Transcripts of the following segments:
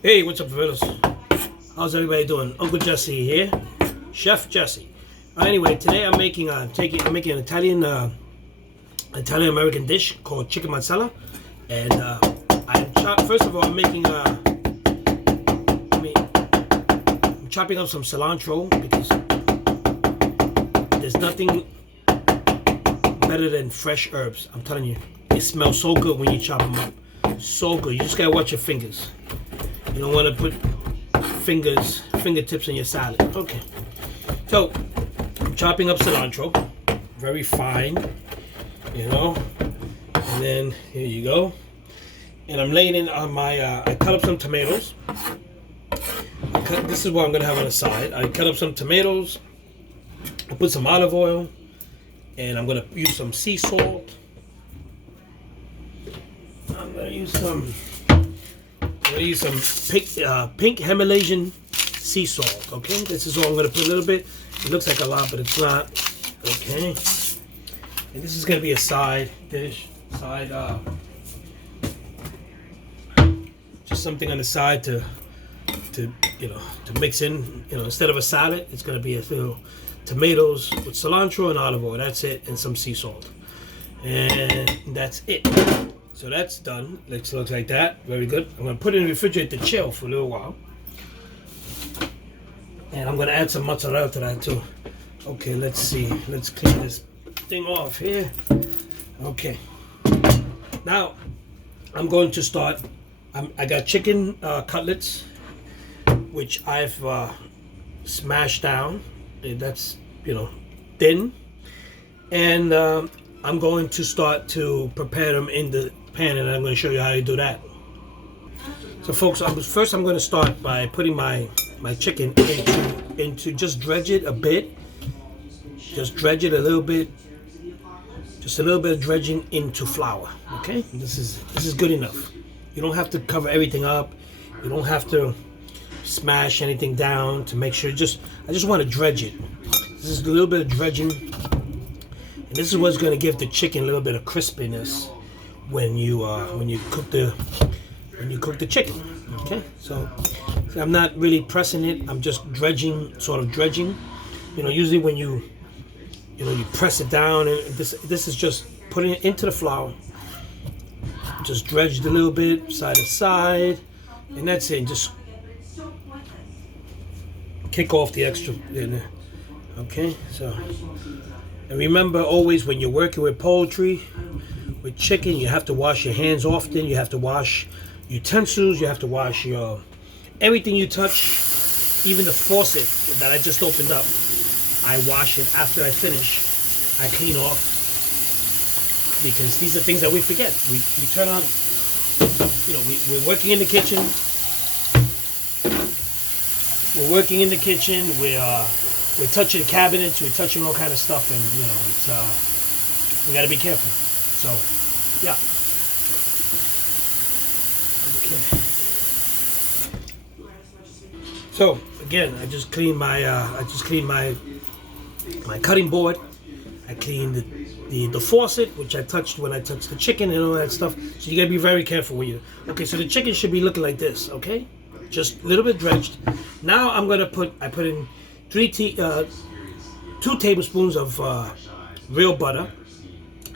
Hey, what's up, fellas? How's everybody doing? Uncle Jesse here, Chef Jesse. Anyway, today I'm making an Italian American dish called chicken marsala, and first of all I'm chopping up some cilantro because there's nothing better than fresh herbs. I'm telling you, they smell so good when you chop them up. So good. You just gotta watch your fingers. You don't want to put fingertips in your salad. Okay. So, I'm chopping up cilantro. Very fine. And then, here you go. And I'm laying in on my, I cut up some tomatoes. This is what I'm going to have on the side. I cut up some tomatoes. I put some olive oil. And I'm going to use some sea salt. I'm going to use some pink Himalayan sea salt. Okay, this is all I'm gonna put a little bit. It looks like a lot, but it's not. Okay, and this is gonna be a side dish, just something on the side to mix in. Instead of a salad, it's gonna be a little tomatoes with cilantro and olive oil. That's it, and some sea salt, and that's it. So that's done. Looks like that. Very good. I'm going to put it in the refrigerator to chill for a little while. And I'm going to add some mozzarella to that too. Okay, let's see. Let's clean this thing off here. Okay. Now, I'm going to start. I got chicken cutlets, which I've smashed down. That's, thin. And I'm going to start to prepare them in the pan, and I'm going to show you how to do that. So folks, first I'm going to start by putting my chicken into just dredge it a bit. Just dredge it a little bit. Just a little bit of dredging into flour. Okay? This is good enough. You don't have to cover everything up. You don't have to smash anything down to make sure. I just want to dredge it. This is a little bit of dredging. And this is what's going to give the chicken a little bit of crispiness when you cook the chicken. Okay, so I'm not really pressing it. I'm just sort of dredging. Usually when you press it down, and this is just putting it into the flour. Just dredged a little bit, side to side, and that's it. Just kick off the extra. Okay, so. And remember, always when you're working with poultry, with chicken, you have to wash your hands often. You have to wash utensils. You have to wash everything you touch, even the faucet that I just opened up. I wash it after I finish. I clean off, because these are things that we forget. We turn on, we're working in the kitchen. We're touching cabinets, we're touching all kind of stuff, and we got to be careful. So, yeah. Okay. So again, I just cleaned my cutting board. I cleaned the faucet, which I touched when I touched the chicken and all that stuff. So you got to be very careful with you. Okay, so the chicken should be looking like this. Okay, just a little bit dredged. Now I'm gonna put in 2 tablespoons of real butter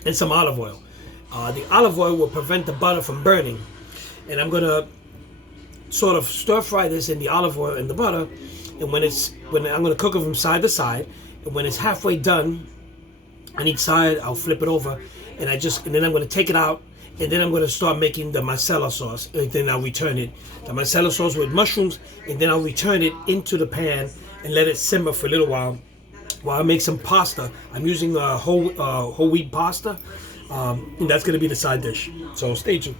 and some olive oil. The olive oil will prevent the butter from burning, and I'm gonna sort of stir fry this in the olive oil and the butter. And when I'm gonna cook it from side to side, and when it's halfway done on each side, I'll flip it over, and then I'm gonna take it out, and then I'm gonna start making the Marsala sauce, and then I'll return it. The Marsala sauce with mushrooms, and then I'll return it into the pan and let it simmer for a little while I make some pasta. I'm using whole wheat pasta, and that's going to be the side dish. So stay tuned.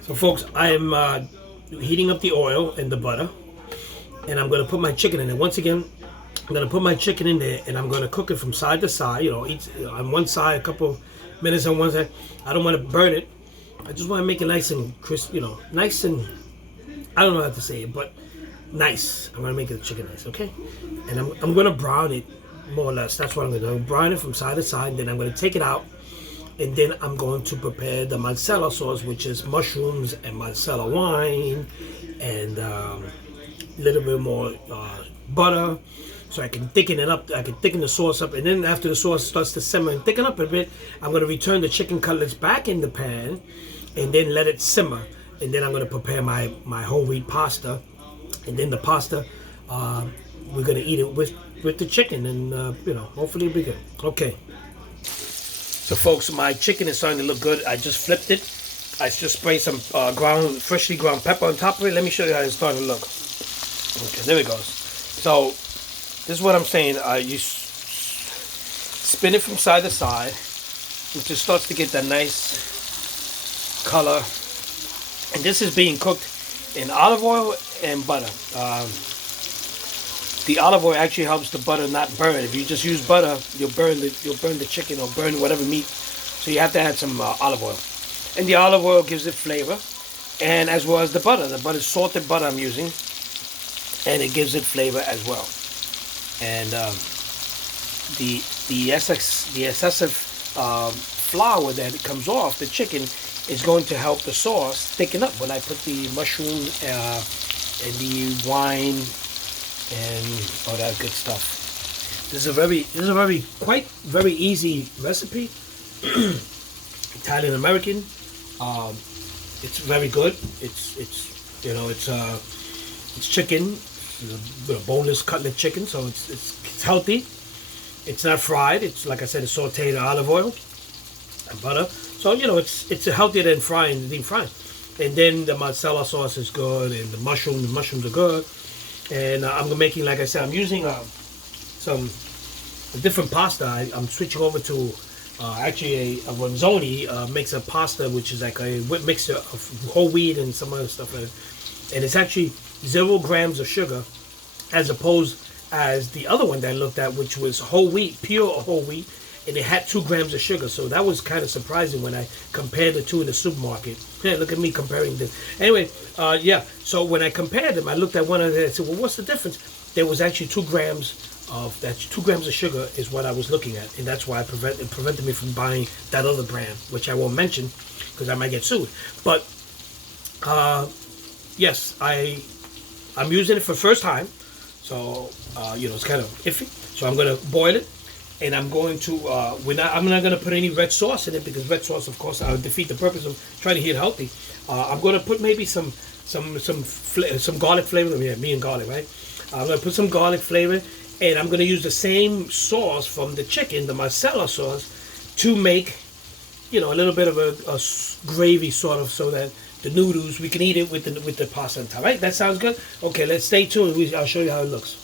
So folks, I am heating up the oil and the butter, and I'm going to put my chicken in it. Once again, I'm going to put my chicken in there, and I'm going to cook it from side to side. Each on one side, a couple minutes on one side. I don't want to burn it. I just want to make it nice and crisp. Nice and, I don't know how to say it, but nice. I'm gonna make the chicken nice, okay? And I'm gonna brown it more or less. That's what I'm gonna do. Brown it from side to side. Then I'm gonna take it out, and then I'm going to prepare the Marsala sauce, which is mushrooms and Marsala wine, and a little bit more butter, so I can thicken it up. I can thicken the sauce up, and then after the sauce starts to simmer and thicken up a bit, I'm going to return the chicken cutlets back in the pan, and then let it simmer. And then I'm going to prepare my whole wheat pasta, and then the pasta, we're going to eat it with the chicken, and hopefully it'll be good. Okay. So folks, my chicken is starting to look good. I just flipped it. I just sprayed some freshly ground pepper on top of it. Let me show you how it's starting to look. Okay, there it goes. So this is what I'm saying. You spin it from side to side. It just starts to get that nice color. And this is being cooked in olive oil and butter. The olive oil actually helps the butter not burn. If you just use butter, you'll burn the chicken or burn whatever meat. So you have to add some olive oil. And the olive oil gives it flavor, and as well as the butter. The butter is salted butter I'm using, and it gives it flavor as well. And the excessive flour that comes off the chicken is going to help the sauce thicken up when I put the mushroom and the wine and all that good stuff. This is a very easy recipe. Italian American. It's very good. It's chicken, it's boneless cutlet chicken, so it's healthy. It's not fried. It's, like I said, it's sauteed in olive oil and butter. So it's healthier than deep frying. And then the Marsala sauce is good, and the mushrooms are good. And I'm making, like I said, I'm using a different pasta. I'm switching over to actually a Ronzoni makes a pasta which is like a mixture of whole wheat and some other stuff, and it's actually 0 grams of sugar, as opposed as the other one that I looked at, which was whole wheat, pure whole wheat, and it had 2 grams of sugar. So that was kind of surprising when I compared the two in the supermarket. Yeah, look at me comparing this. Anyway, so when I compared them, I looked at one of them and I said, well, what's the difference? There was actually 2 grams of that. 2 grams of sugar is what I was looking at, and that's why it prevented me from buying that other brand, which I won't mention because I might get sued. But yes, I'm using it for the first time, so it's kind of iffy. So I'm going to boil it, and I'm going to I'm not going to put any red sauce in it, because red sauce, of course, I would defeat the purpose of trying to eat healthy. I'm going to put maybe some garlic flavor. Yeah, me and garlic, right? I'm going to put some garlic flavor, and I'm going to use the same sauce from the chicken, the Marsala sauce, to make a little bit of a gravy sort of, so that the noodles, we can eat it with the pasta on top. Right? That sounds good. Okay, let's stay tuned. I'll show you how it looks.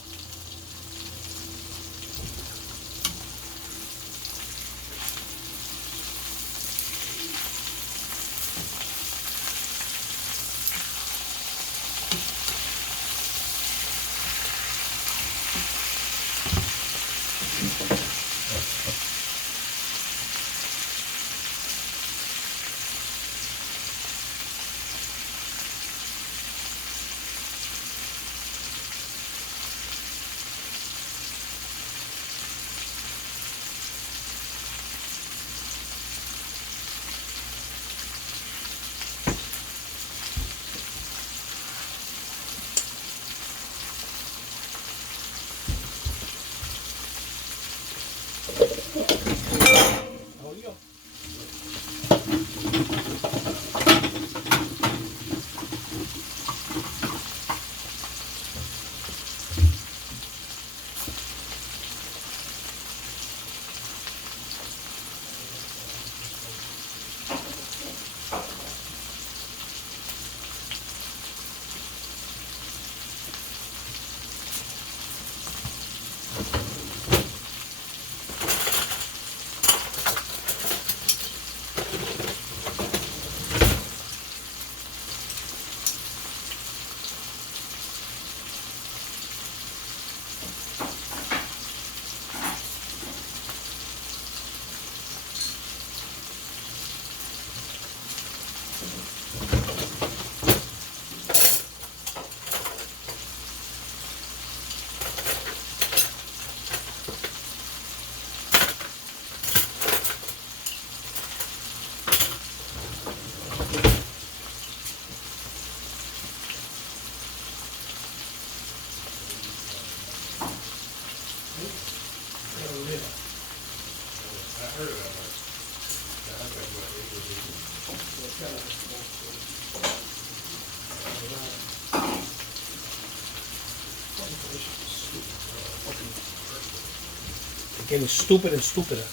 Getting stupider and stupider.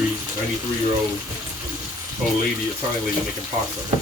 This 93-year-old old lady, Italian lady making pasta.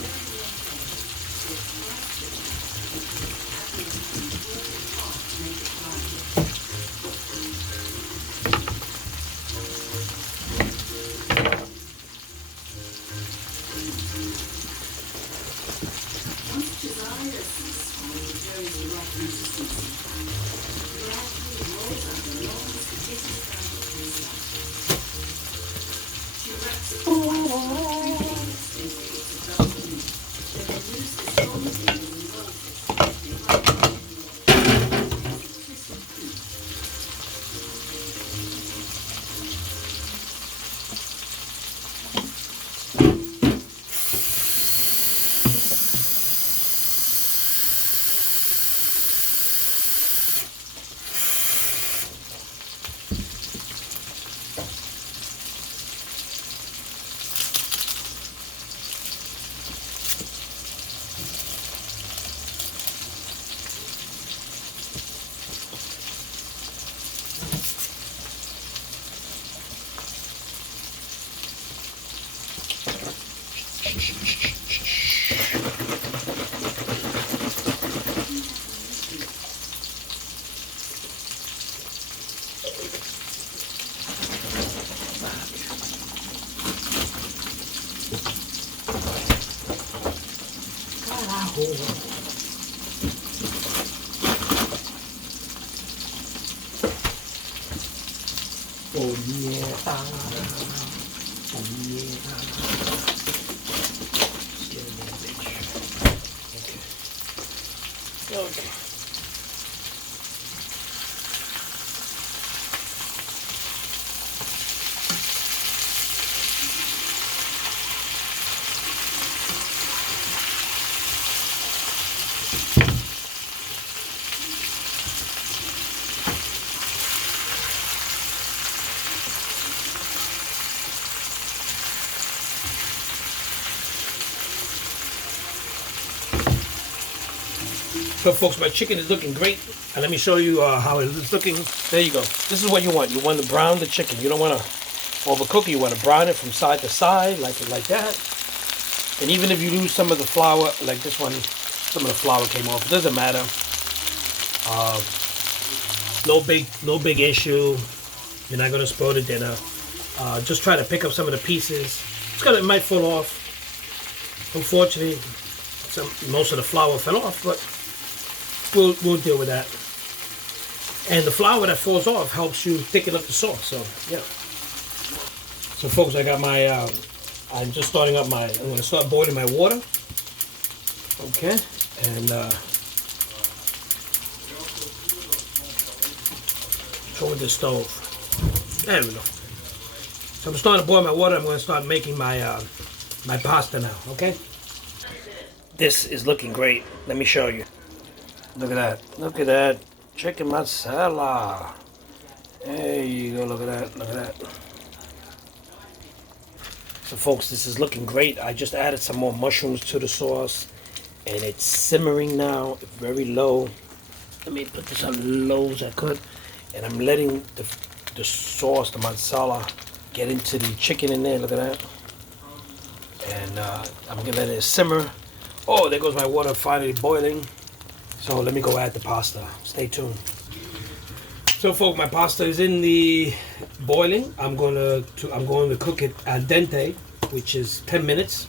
Oh yeah. Oh yeah. Let's get in there, bitch. Okay. Okay. So folks, my chicken is looking great, and let me show you how it's looking. There you go. This is what you want. You want to brown the chicken. You don't want to overcook it. You want to brown it from side to side, like that. And even if you lose some of the flour, like this one, some of the flour came off. It doesn't matter. No big issue. You're not gonna spoil the dinner. Just try to pick up some of the pieces. It might fall off. Unfortunately, most of the flour fell off, but we'll deal with that. And the flour that falls off helps you thicken up the sauce. So yeah. So folks, I got my. I'm just starting up my. I'm going to start boiling my water. Okay, and over the stove. There we go. So I'm starting to boil my water. I'm going to start making my my pasta now. Okay. This is looking great. Let me show you. Look at that. Look at that. Chicken masala. There you go. Look at that. Look at that. So folks, this is looking great. I just added some more mushrooms to the sauce, and it's simmering now, very low. Let me put this on low as I could, and I'm letting the sauce, the masala, get into the chicken in there. Look at that. And I'm gonna let it simmer. Oh, there goes my water finally boiling. So let me go add the pasta. Stay tuned. So folks, my pasta is in the boiling. I'm going to cook it al dente, which is 10 minutes.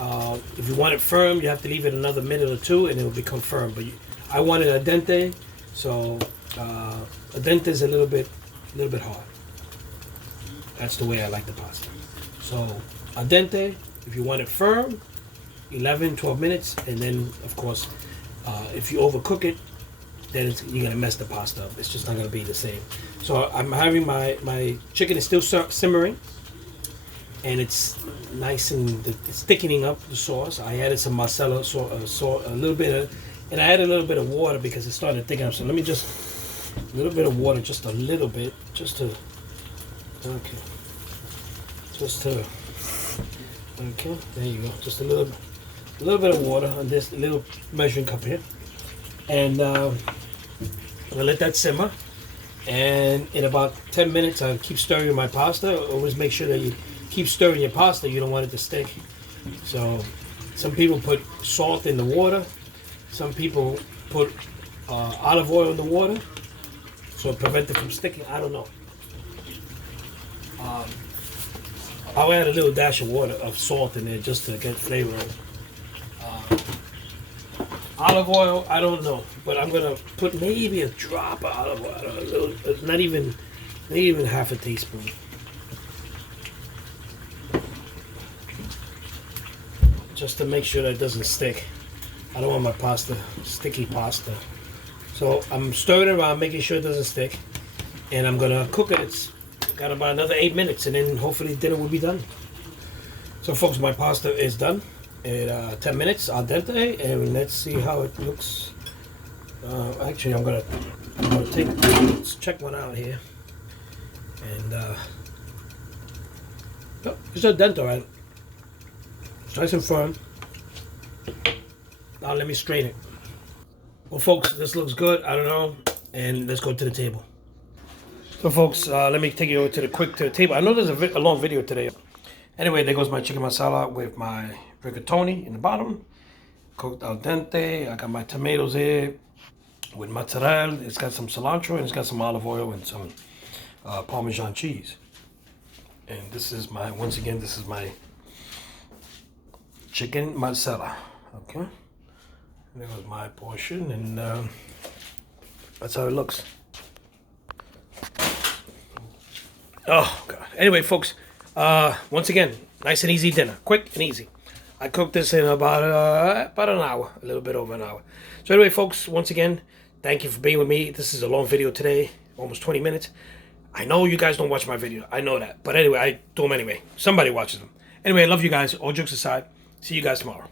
If you want it firm, you have to leave it another minute or two, and it will become firm. But I want it al dente, so al dente is a little bit hard. That's the way I like the pasta. So al dente. If you want it firm, 11, 12 minutes, and then of course, if you overcook it, then you're gonna mess the pasta up. It's just not gonna be the same. So I'm having my chicken is still simmering, and it's nice and it's thickening up the sauce. I added some Marsala a little bit of, and I added a little bit of water because it started thickening up. So let me just a little bit of water, just a little bit, just to okay. There you go. Just a little bit of water on this little measuring cup here, and I'm gonna let that simmer. And in about 10 minutes, I'll keep stirring my pasta. Always make sure that you keep stirring your pasta. You don't want it to stick. So some people put salt in the water. Some people put olive oil in the water, so it prevents it from sticking. I don't know. I'll add a little dash of water, of salt in there just to get flavor. Olive oil, I don't know, but I'm gonna put maybe a drop of olive oil, a little, not even half a teaspoon. Just to make sure that it doesn't stick. I don't want my pasta, sticky pasta. So I'm stirring it around, making sure it doesn't stick. And I'm gonna cook it. It's got about another 8 minutes, and then hopefully dinner will be done. So folks, my pasta is done at 10 minutes al dente, and let's see how it looks. Actually, I'm gonna let's check one out here. And oh, it's al dente, right? It's nice and firm. Now let me strain it. Well, folks, this looks good. I don't know, and let's go to the table. So folks, let me take you over to the table. I know there's a long video today. Anyway, there goes my chicken masala with my rigatoni in the bottom. Cooked al dente. I got my tomatoes here with mozzarella. It's got some cilantro, and it's got some olive oil and some Parmesan cheese. And this is once again, this is my chicken masala. Okay. There goes my portion, and that's how it looks. Oh God. Anyway, folks, once again, nice and easy dinner, quick and easy. I cooked this in about an hour, a little bit over an hour. So anyway, folks, once again, thank you for being with me. This is a long video today, almost 20 minutes. I know you guys don't watch my video. I know that, but anyway, I do them anyway. Somebody watches them. Anyway, I love you guys. All jokes aside, see you guys tomorrow.